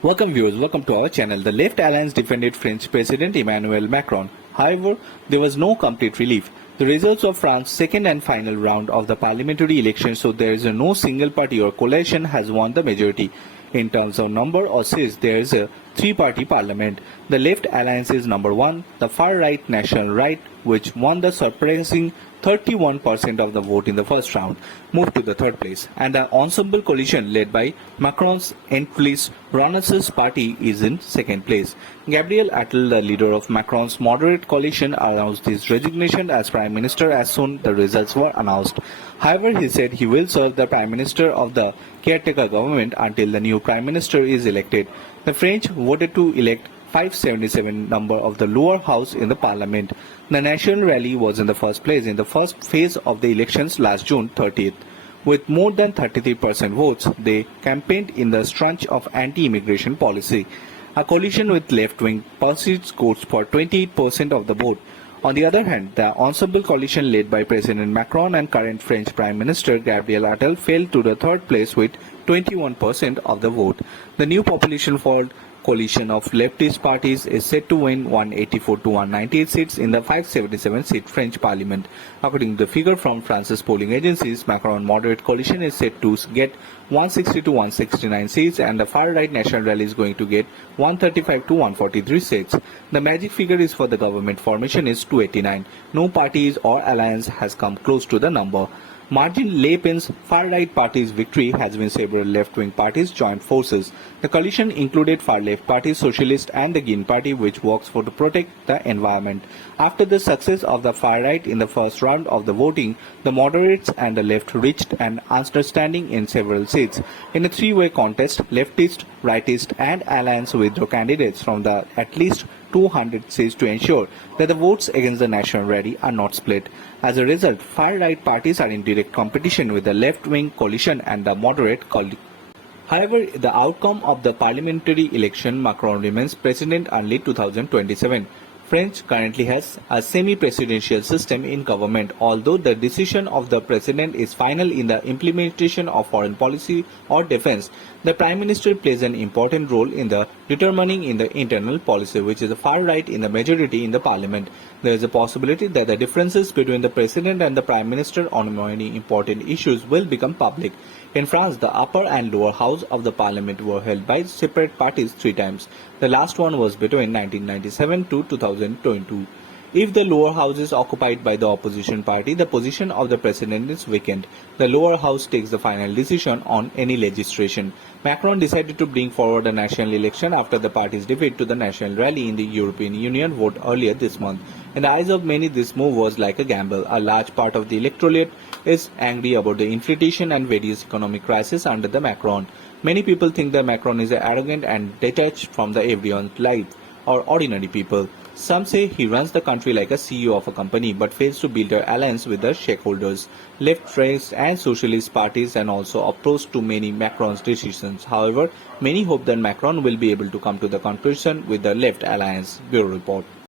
Welcome viewers, welcome to our channel. The Left Alliance defended French President Emmanuel Macron. However, there was no complete relief. The results of France's second and final round of the parliamentary election show there is no single party or coalition has won the majority. In terms of number or seats, there is a three-party parliament. The Left Alliance is number one, the far-right National Right, which won the surprising 31% of the vote in the first round, moved to the third place, and the Ensemble coalition led by Macron's endless Renaissance party is in second place. Gabriel Attal, the leader of Macron's moderate coalition, announced his resignation as prime minister as soon the results were announced. However, he said he will serve the prime minister of the caretaker government until the new prime minister is elected. The French voted to elect 577 number of the lower house in the parliament. The National Rally was in the first place in the first phase of the elections last June 30th. With more than 33% votes, they campaigned in the stance of anti-immigration policy. A coalition with left-wing parties scored for 28% of the vote. On the other hand, the Ensemble coalition led by President Macron and current French Prime Minister Gabriel Attal fell to the third place with 21% of the vote. The new population-formed coalition of leftist parties is set to win 184 to 198 seats in the 577-seat French parliament. According to the figure from France's polling agencies, Macron moderate coalition is set to get 160 to 169 seats and the far-right National Rally is going to get 135 to 143 seats. The magic figure is for the government formation is 289. No parties or alliance has come close to the number. Marine Le Pen's far-right party's victory has been several left-wing parties joined forces. The coalition included far-left parties, Socialist and the Green Party, which works to protect the environment. After the success of the far-right in the first round of the voting, the moderates and the left reached an understanding in several seats. In a three-way contest, leftist, rightist and alliance withdrew candidates from the at least 200 seats to ensure that the votes against the National Rally are not split. As a result, far-right parties are in direct competition with the left-wing coalition and the moderate coalition. However, the outcome of the parliamentary election, Macron remains president until 2027. France currently has a semi-presidential system in government, although the decision of the president is final in the implementation of foreign policy or defense. The prime minister plays an important role in the determining in the internal policy, which is the far right in the majority in the parliament. There is a possibility that the differences between the president and the prime minister on many important issues will become public. In France, the upper and lower house of the parliament were held by separate parties three times. The last one was between 1997 to 2022. If the lower house is occupied by the opposition party, the position of the president is vacant. The lower house takes the final decision on any legislation. Macron decided to bring forward a national election after the party's defeat to the National Rally in the European Union vote earlier this month. In the eyes of many, this move was like a gamble. A large part of the electorate is angry about the inflation and various economic crises under the Macron. Many people think that Macron is arrogant and detached from the everyday life or ordinary people. Some say he runs the country like a CEO of a company but fails to build an alliance with the shareholders, left-right and socialist parties and also opposed to many Macron's decisions. However, many hope that Macron will be able to come to the conclusion with the left alliance. Bureau Report.